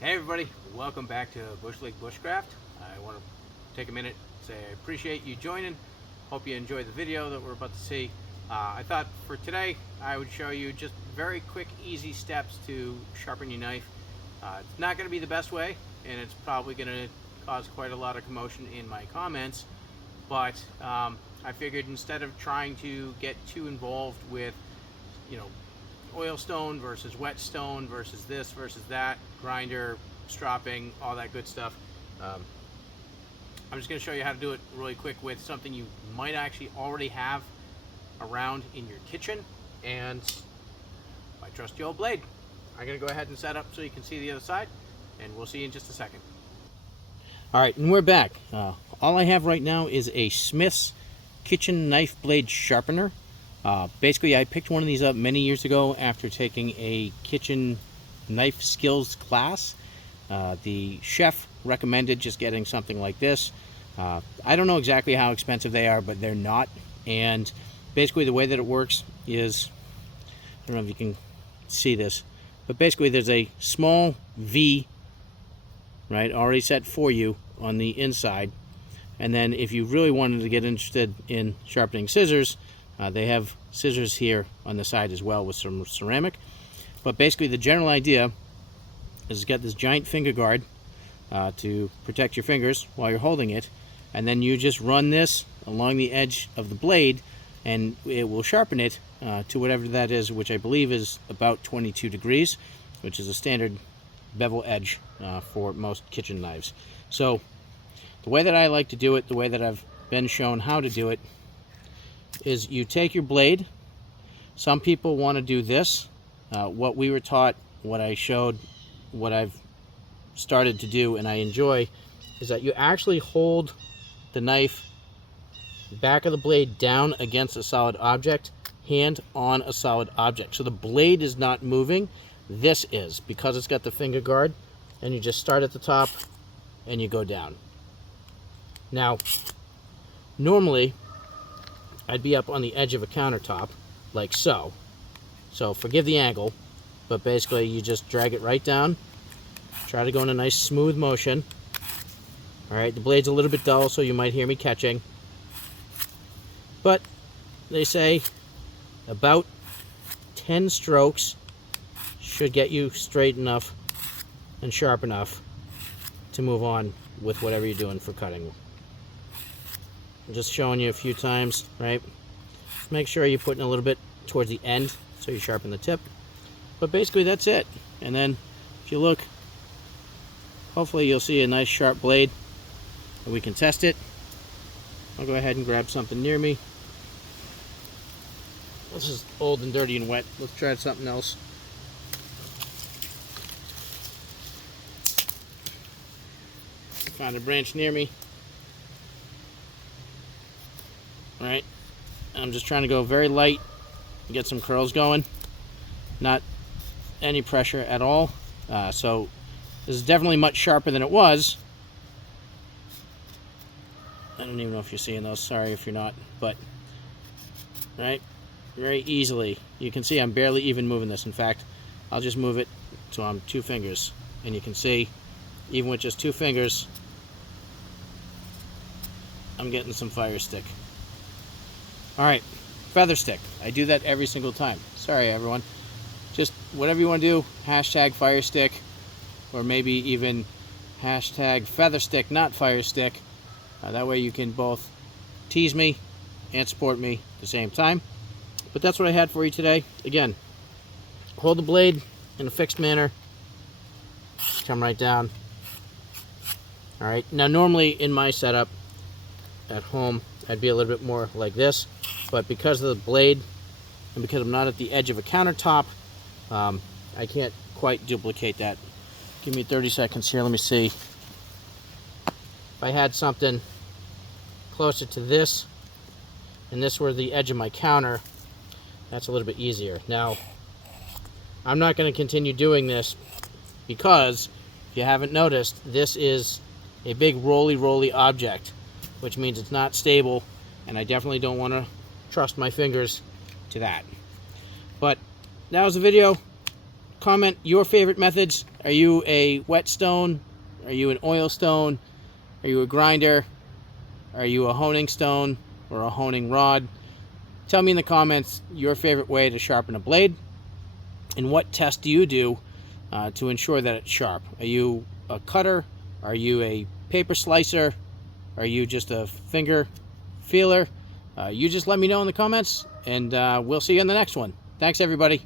Hey everybody, welcome back to Bush League Bushcraft. I want to take a minute and say I appreciate you joining. Hope you enjoyed the video that we're about to see. I thought for today I would show you just very quick, easy steps to sharpen your knife. It's not going to be the best way, and it's probably going to cause quite a lot of commotion in my comments, but I figured instead of trying to get too involved with, oil stone versus wet stone versus this versus that, grinder, stropping, all that good stuff. I'm just going to show you how to do it really quick with something you might actually already have around in your kitchen and my trusty old blade. I'm going to go ahead and set up so you can see the other side, and we'll see you in just a second. All right, and we're back. All I have right now is a Smith's kitchen knife blade sharpener. Basically, I picked one of these up many years ago after taking a kitchen knife skills class. The chef recommended just getting something like this. I don't know exactly how expensive they are, but they're not. And basically the way that it works is, I don't know if you can see this, but basically there's a small V, right, already set for you on the inside. And then if you really wanted to get interested in sharpening scissors, they have scissors here on the side as well with some ceramic. But basically the general idea is it's got this giant finger guard to protect your fingers while you're holding it, and then you just run this along the edge of the blade and it will sharpen it to whatever that is, which I believe is about 22 degrees, which is a standard bevel edge for most kitchen knives. So the way that I like to do it, the way that I've been shown how to do it, is you take your blade. Some people want to do this. What we were taught, what I showed, what I've started to do and I enjoy, is that you actually hold the knife, back of the blade down against a solid object, hand on a solid object. So the blade is not moving. This is, because it's got the finger guard, and you just start at the top and you go down. Now, normally, I'd be up on the edge of a countertop, like so. So forgive the angle, but basically you just drag it right down. Try to go in a nice smooth motion. All right, the blade's a little bit dull, so you might hear me catching. But they say about 10 strokes should get you straight enough and sharp enough to move on with whatever you're doing for cutting. I'm just showing you a few times, right? Just make sure you're putting a little bit towards the end so you sharpen the tip. But basically that's it. And then if you look, hopefully you'll see a nice sharp blade and we can test it. I'll go ahead and grab something near me. This is old and dirty and wet. Let's try something else. Find a branch near me. All right, I'm just trying to go very light, get some curls going, not any pressure at all. So this is definitely much sharper than it was. I don't even know if you're seeing those, sorry if you're not, but right, very easily. You can see I'm barely even moving this. In fact, I'll just move it so I'm 2 fingers, and you can see even with just 2 fingers, I'm getting some fire stick. All right, feather stick. I do that every single time. Sorry, everyone. Just whatever you want to do, hashtag fire stick, or maybe even hashtag feather stick, not fire stick. That way you can both tease me and support me at the same time. But that's what I had for you today. Again, hold the blade in a fixed manner. Come right down. All right, now normally in my setup at home, I'd be a little bit more like this, but because of the blade and because I'm not at the edge of a countertop, I can't quite duplicate that. Give me 30 seconds here, let me see. If I had something closer to this, and this were the edge of my counter, that's a little bit easier. Now, I'm not going to continue doing this because, if you haven't noticed, this is a big roly object, which means it's not stable, and I definitely don't want to trust my fingers to that. But that was the video. comment your favorite methods. Are you a whetstone? Are you an oil stone? Are you a grinder? Are you a honing stone or a honing rod? Tell me in the comments your favorite way to sharpen a blade, and what test do you do to ensure that it's sharp. Are you a cutter? Are you a paper slicer? Are you just a finger feeler? You just let me know in the comments, and we'll see you in the next one. Thanks, everybody.